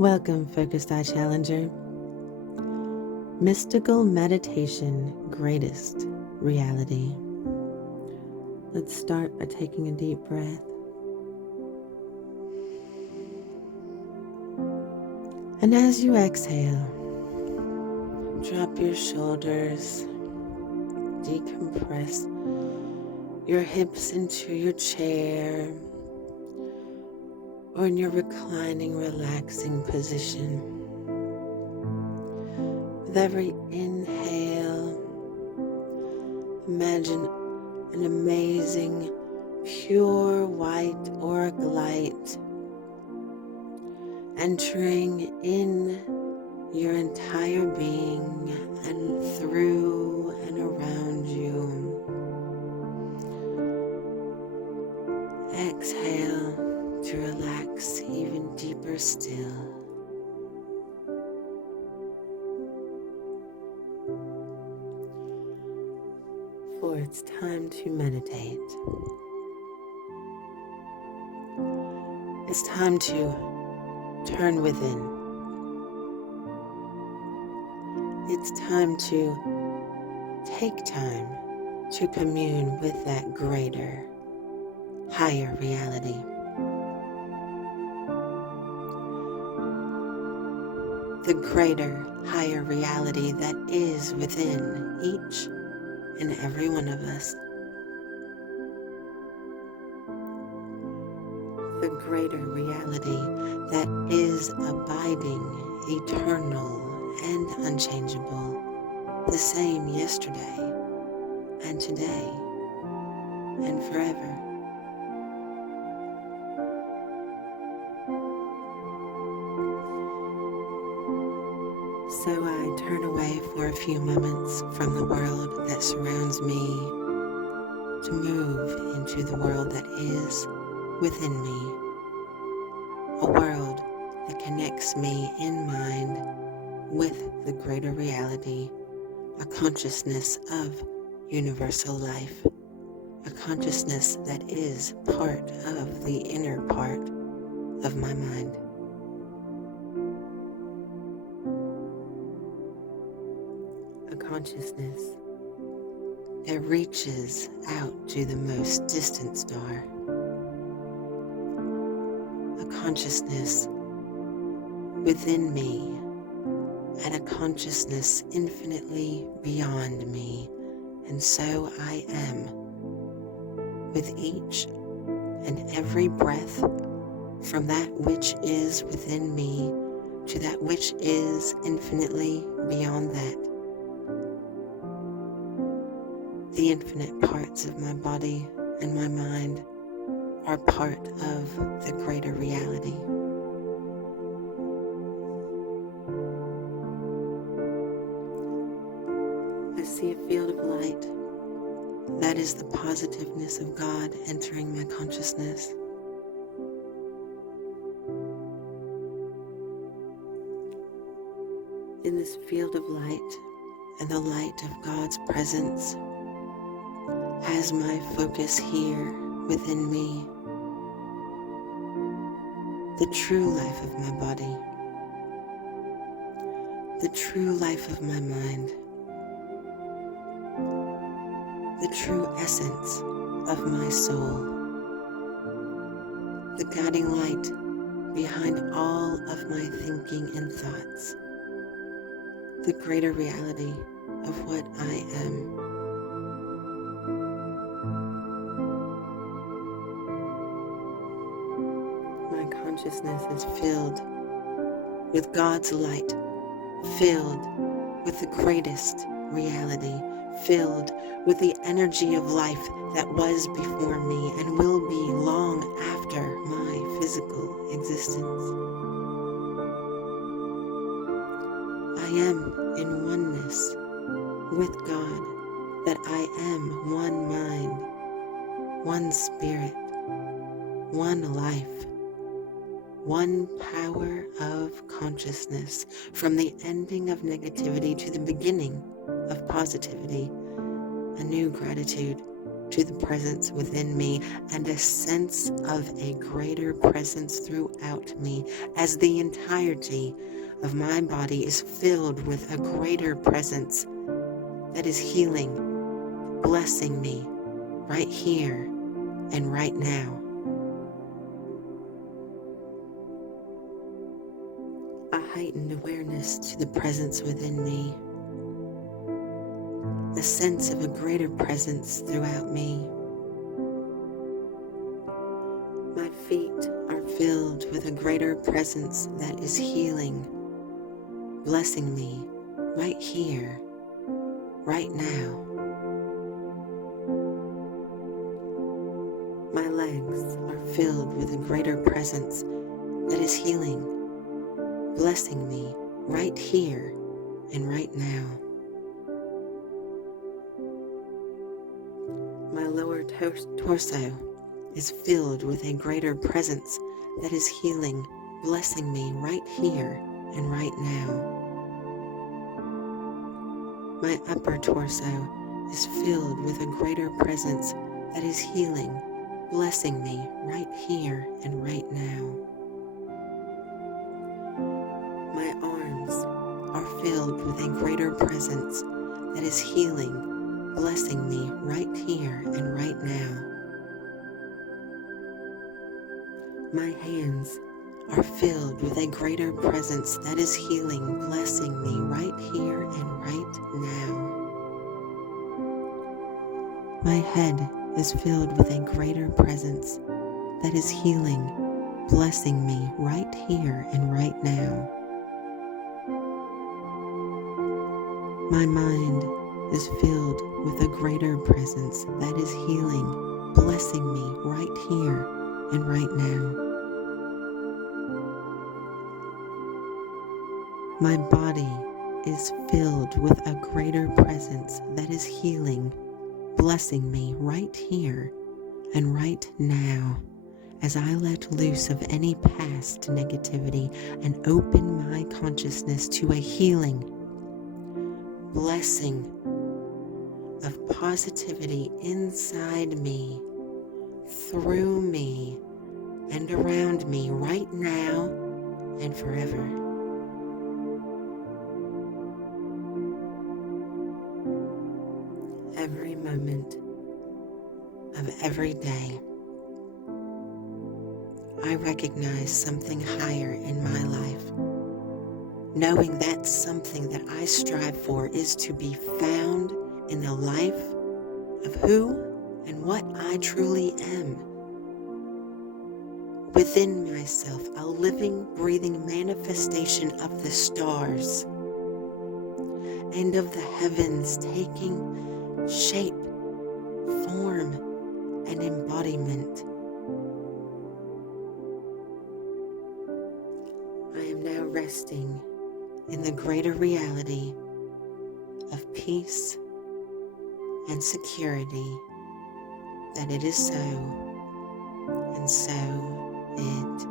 Welcome, Focused Eye Challenger. Mystical Meditation, Greatest Reality. Let's start by taking a deep breath. And as you exhale, drop your shoulders, decompress your hips into your chair or in your reclining, relaxing position. With every inhale, imagine an amazing, pure white auric light entering in your entire being and through and around you. Exhale to relax even deeper still. For it's time to meditate. It's time to turn within. It's time to take time to commune with that greater, higher reality. The greater, higher reality that is within each and every one of us. The greater reality that is abiding, eternal, and unchangeable, the same yesterday and today and forever. So I turn away for a few moments from the world that surrounds me to move into the world that is within me, a world that connects me in mind with the greater reality, a consciousness of universal life, a consciousness that is part of the inner part of my mind. A consciousness that reaches out to the most distant star. A consciousness within me and a consciousness infinitely beyond me. And so I am with each and every breath, from that which is within me to that which is infinitely beyond that. The infinite parts of my body and my mind are part of the greater reality. I see a field of light. That is the positiveness of God entering my consciousness. In this field of light and the light of God's presence, as my focus here within me, the true life of my body, the true life of my mind, the true essence of my soul, the guiding light behind all of my thinking and thoughts, the greater reality of what I am. My consciousness is filled with God's light, filled with the greatest reality, filled with the energy of life that was before me and will be long after my physical existence. I am in oneness with God, that I am one mind, one spirit, one life, one power of consciousness, from the ending of negativity to the beginning of positivity, a new gratitude, to the presence within me and a sense of a greater presence throughout me as the entirety of my body is filled with a greater presence that is healing, blessing me right here and right now. A heightened awareness to the presence within me, a sense of a greater presence throughout me. My feet are filled with a greater presence that is healing, blessing me right here, right now. My legs are filled with a greater presence that is healing, blessing me right here and right now. My lower torso is filled with a greater presence that is healing, blessing me right here and right now. My upper torso is filled with a greater presence that is healing, blessing me right here and right now. My arms are filled with a greater presence that is healing, blessing me right here and right now. My hands are filled with a greater presence that is healing, blessing me right here and right now. My head is filled with a greater presence that is healing, blessing me right here and right now. My mind is filled with a greater presence that is healing, blessing me right here and right now. My body is filled with a greater presence that is healing, blessing me right here and right now as I let loose of any past negativity and open my consciousness to a healing, blessing of positivity inside me, through me, and around me right now and forever. Every moment of every day, I recognize something higher in my life, knowing that something that I strive for is to be found in the life of who and what I truly am. Within myself, a living, breathing manifestation of the stars and of the heavens taking shape, form, and embodiment. I am now resting in the greater reality of peace and security that it is so, and so it